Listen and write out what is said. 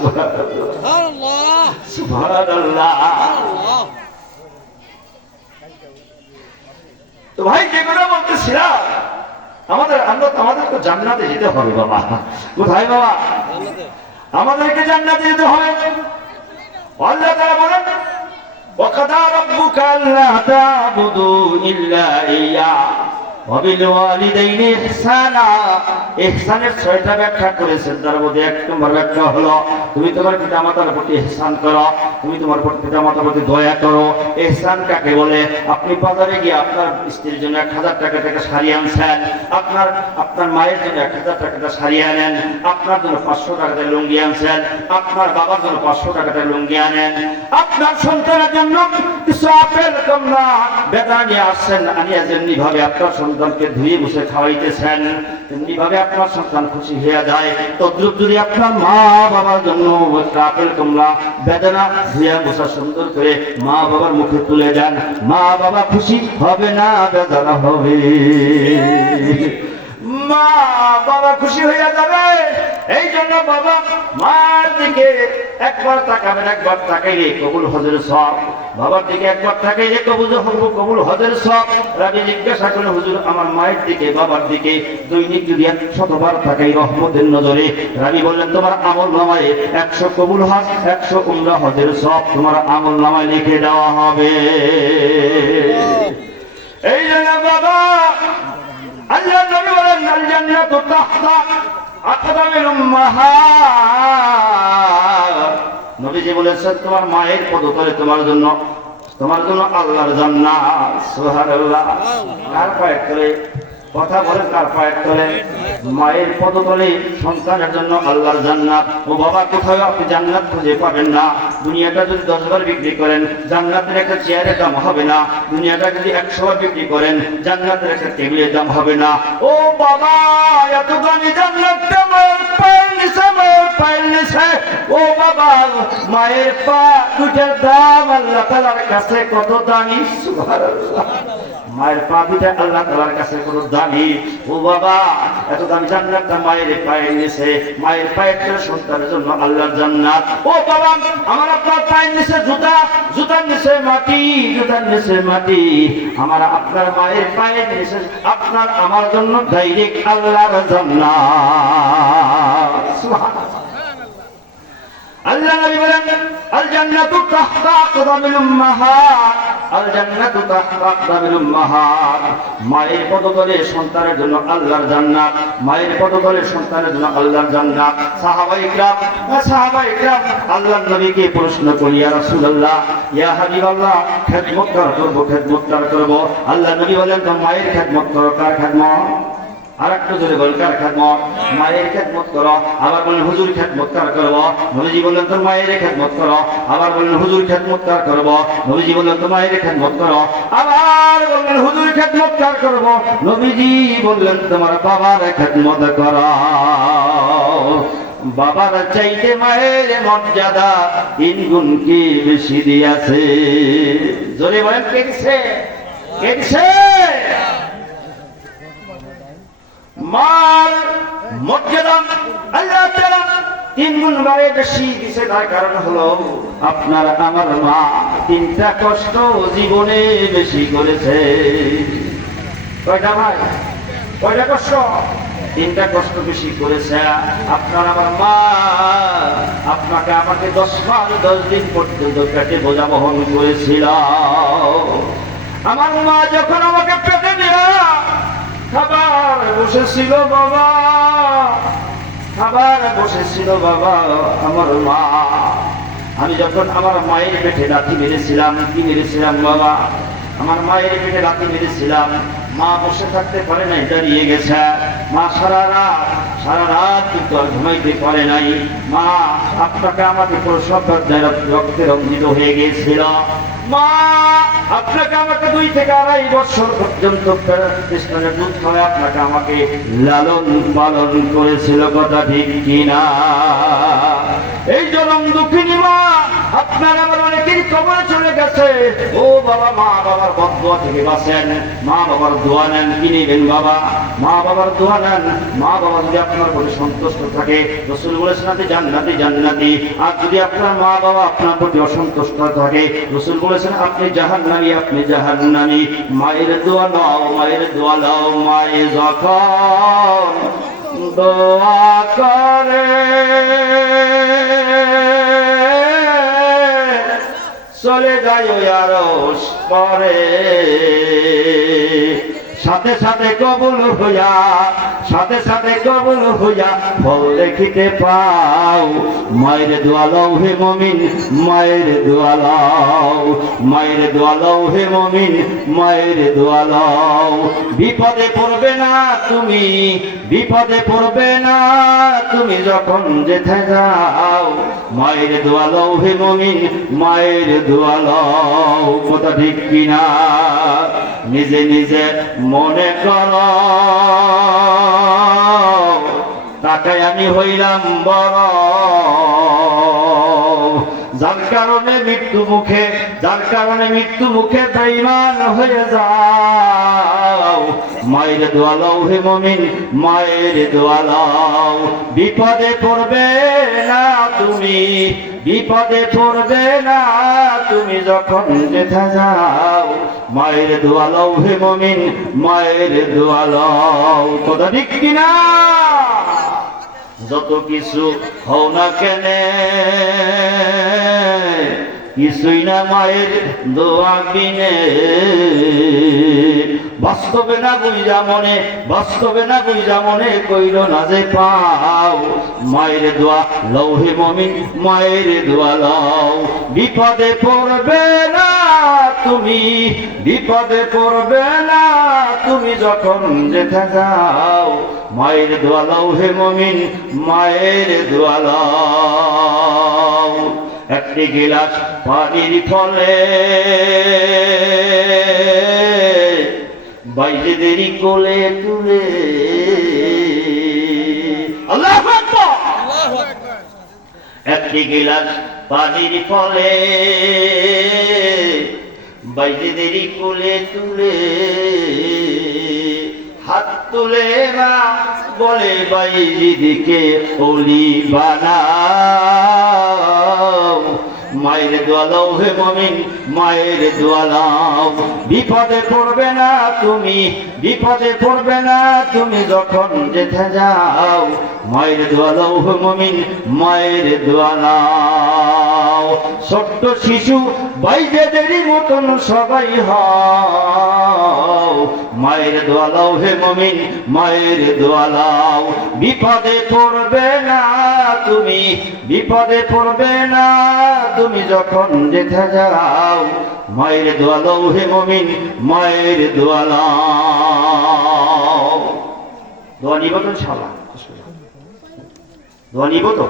সুবহানাল্লাহ সুবহানাল্লাহ। তো ভাই যেগুলো বলতেছিলাম আমাদের তো জান্নাতে যেতে হবে বাবা। কোথায় বাবা? আমাদেরকে জান্নাতে যেতে হবে। আল্লাহ তাআলা বলেন ওয়াকাদা রাব্বুকা আল্লা তা'বুদু ইল্লা ইয়্যাহু ওয়া বিল ওয়ালিদাইনি ইহসানা। ইহসানের ৬টা ব্যাখ্যা করেছেন, তার মধ্যে ১ নম্বর ব্যাখ্যা হলো তুমি তোমার পিতামাতার প্রতি ইহসান করো, তুমি তোমার পিতামাতার প্রতি দয়া করো। ইহসান কাকে বলে? আপনি বাজারে গিয়ে আপনার স্ত্রীর জন্য ১,০০০ টাকা সারিয়ে আনছেন, আপনার মায়ের জন্য ১,০০০ টাকাটা সারিয়ে আনেন, আপনার জন্য ৫০০ টাকাতে লুঙ্গি আনছেন, আপনার বাবার জন্য ৫০০ টাকাতে লুঙ্গি আনেন, আপনার সন্তানের জন্য কিছু আপেল কমলা বেদনা নিয়ে আসছেন, আনিয়া যেমনি ভাবে আপনার সন্তানকে ধুয়ে বসে খাওয়াইতেছেন, তেমনি ভাবে আপনার সন্তান খুশি হয়ে যায়। তদ্রুপ যদি আপনার মা বাবার জন্য একটা আপেল কমলা বেদনা ধুয়ে বসা সুন্দর করে মা বাবার মুখে তুলে দেন, মা বাবা খুশি হবে না বেদনা হবে? মা বাবা খুশি হয়ে যাবে। এই জন্য বাবা মার দিকে একবার তাকাবেন, একবার তাকাইলে কবুল হজের সব। বাবার দিকে একবার তাকাইলে কবুল হজের সব। রাবি জিজ্ঞাসা করে হুজুর আমার মায়ের দিকে বাবার দিকে দৈনিক যদি ১০০বার তাকাই রহমতের নজরে, রাবি বললেন তোমার আমল নামায় ১০০ কবুল হজ ১০০ উমরা হজের সব তোমার আমল নামায় লিখে দেওয়া হবে। এই জন্য বাবা আল্লাহ নবী বলেন আল জান্নাতু তাহতা আকদামিল উম্মাহাত। নবীজি বলেছেন তোমার মায়ের পদতলে তোমার জন্য আল্লাহর জান্নাত। সুবহানাল্লাহ। কার পায়ের তলে? কথা বলেন, কার পায়ের তলে? মায়ের পদতলে সন্তানের জন্য আল্লাহর জান্নাত। ও বাবা, কোথাও আপনি জান্নাত খুঁজে পাবেন না। দুনিয়াটা যদি 10 বার বিক্রি করেন জান্নাতের একটা চেয়ারের দাম হবে না। দুনিয়াটা যদি 100 বার বিক্রি করেন জান্নাতের একটা টেবিলের দাম হবে না। ও বাবা, এত দামি জান্নাতটা মায়ের পায়ের নিচে। ও বাবা, মায়ের পা দুটার দাম আল্লাহ তাআলার কাছে কত দামি। সুবহানাল্লাহ। মায়ের পা দুটা আল্লাহ তাআলার কাছে কত দামি। ও বাবা, এত দামি জান্নাতটা মায়ের পায়ের নিচে। মায়ের পায়ের তলে সন্তানের জন্য আল্লাহর জান্নাত। ও বাবা, আমার আপনার পায়ের নিচে জুতা, জুতার নিচে মাটি, আমার আপনার মায়ের পায়ের নিচে আপনার আমার জন্য ডাইরেক্ট আল্লাহর জান্নাত। সুবহানাল্লাহ। আল্লাহ নবী বলেন আল জান্নাতু তাহতা আকদামিল উম্মাহাত। আল জান্নাতু তাহতা আকদামিল উম্মাহাত। মায়ের পদতলে সন্তানের জন্য আল্লাহর জান্নাত, মায়ের পদতলে সন্তানের জন্য আল্লাহর জান্নাত। সাহাবায়ে কিরাম আল্লাহর নবীকে প্রশ্ন করি, ইয়া রাসূলুল্লাহ, ইয়া হাবিবাল্লাহ, খেদমত করব। আল্লাহ নবী বলেন তো মায়ের খেদমত করো। কার খেদমত? আর একটু জোরে বল, কার খেদমত? মায়ের খেদমত করো। আবার বলেন হুজুর খেদমত কার করব? নবীজি বললেন তো মায়ের খেদমত করো। আবার বলেন হুজুর খেদমত কার করব? নবীজি বললেন তো মায়ের খেদমত করো। আবার বললেন হুজুর খেদমত কার করব? নবীজি বললেন তোমার বাবার খেদমত করো। বাবার চাইতে মায়ের মর্যাদা 3 গুণ কি বেশি দিয়েছে। জোরে বলেন, কে দিছে? মার মর্যাদা আল্লাহ তাআলা 3 গুণ বাড়ে বেশি দিয়েছে। তার কারণ হলো আপনার আমার মা 3টা কষ্ট জীবনে বেশি করেছে। কয়টা ভাই? কয়টা কষ্ট? 3টা কষ্ট বেশি করেছে। আপনার আমার মা আপনাকে আমাকে 10 মাস 10 দিন পর্যন্ত পেটে বোঝা বহন করেছিল। আমার মা যখন আমাকে পেটে নিয়ে খাবার বসেছিল বাবা, আমার মা, আমি যখন আমার মায়ের পেটে লাথি মেরেছিলাম, কি মেরেছিলাম বাবা? আমার মায়ের পেটে লাথি মেরেছিলাম। মা বসে থাকতে পারে নাই, দাঁড়িয়ে গেছে। মা সারা রাত কিন্তু আর ঘুমাইতে পারে নাই। মা আপনাকে আমাকে প্রসব রক্তে রঞ্জিত হয়ে গিয়েছিল। মা আপনাকে আমাকে 2 থেকে 2.5 বছর পর্যন্ত স্তনের দুধ খাওয়ায় আপনাকে আমাকে লালন পালন করেছিল। কথা ঠিক কিনা? এই জনম দুঃখিনী মা আপনার আমার অনেকেই কবরে চলে গেছে। ও বাবা, মা বাবার বদদোয়া থেকে বাঁচেন, মা বাবার দোয়া নেন। কি নেবেন বাবা? মা বাবার দোয়া নেন। মা বাবা যদি আপনার প্রতি সন্তুষ্ট থাকে, রাসূল বলেছেন আপনি জান্নাতি জান্নাতি। আর যদি আপনার মা বাবা আপনার প্রতি অসন্তুষ্ট থাকে, রাসূল বলেছেন আপনি জাহান্নামী আপনি জাহান্নামী। মায়ের দোয়া নাও, মায়ের দোয়া নাও। মায়ে যখন দোয়া করে চলে যায় আরশ পরে, সাথে সাথে কবুল হইয়া, সাথে সাথে কবুল হইয়া ফল দেখিতে পাও। মায়ের দোয়া লও হে মুমিন, মায়ের দোয়া লও, মায়ের দোয়া লও হে মুমিন, মায়ের দোয়া লও। বিপদে পড়বে না তুমি, বিপদে পড়বে না তুমি যখন যেতে যাও। মায়ের দোয়া লও হে মুমিন, মায়ের দোয়া লও। কথা ঠিক কিনা? নিজে নিজে মনে কর তাকায় আমি হইলাম বড়, যার কারণে মৃত্যু মুখে, যার কারণে মৃত্যু মুখে বেঈমান হয়ে যাও। মায়ের দোয়া লও হে মুমিন, মায়ের দোয়া লও। বিপদে পড়বে না তুমি, বিপদে পড়বে না তুমি যখন যেতে যাও। মায়ের দোয়া লও হে মুমিন, মায়ের দোয়া লও। কথা ঠিক কিনা? যত কিছু হও না কেনে কিছুই না মায়ের দোয়া বিনে। বাস্তবে না বুঝা মনে, বাস্তবে না বুঝা মনে কইল না যে পাও। মায়ের দোয়া লও হে মুমিন, মায়ের দোয়া লও। বিপদে পড়বে না তুমি, বিপদে পড়বে না তুমি যখন যেতে যাও। মায়ের দোয়া লও হে মুমিন, মায়ের দোয়া লও। একটি গিলাস পানির ফলে বাইরে দেরি কোলে তুলে। আল্লাহু আকবার, আল্লাহু আকবার। একটি গিলাস পানির ফলে বাইরে দেরি কোলে তুলে। হাত তুলে মা বলে বাইজিদিকে ওলি বানাও। মায়ের দোয়া লও হে মুমিন, মায়ের দোয়া লও। বিপদে পড়বে না তুমি, বিপদে পড়বে না তুমি যখন যেতে যাও। মায়ের দোয়া লও হে মুমিন, মায়ের দোয়া লও। ছোট্ট শিশু বাইজেদেরই মতন সবাই হও। মায়ের দোয়া লও হে মুমিন, মায়ের দোয়া লও। বিপদে পড়বে না তুমি, বিপদে পড়বে না তুমি যখন যেতে যাও। মায়ের দোয়া লও হে মুমিন, মায়ের দোয়া লও। দোয়া নিব তো ইনশাআল্লাহ, দোয়া নিব তো।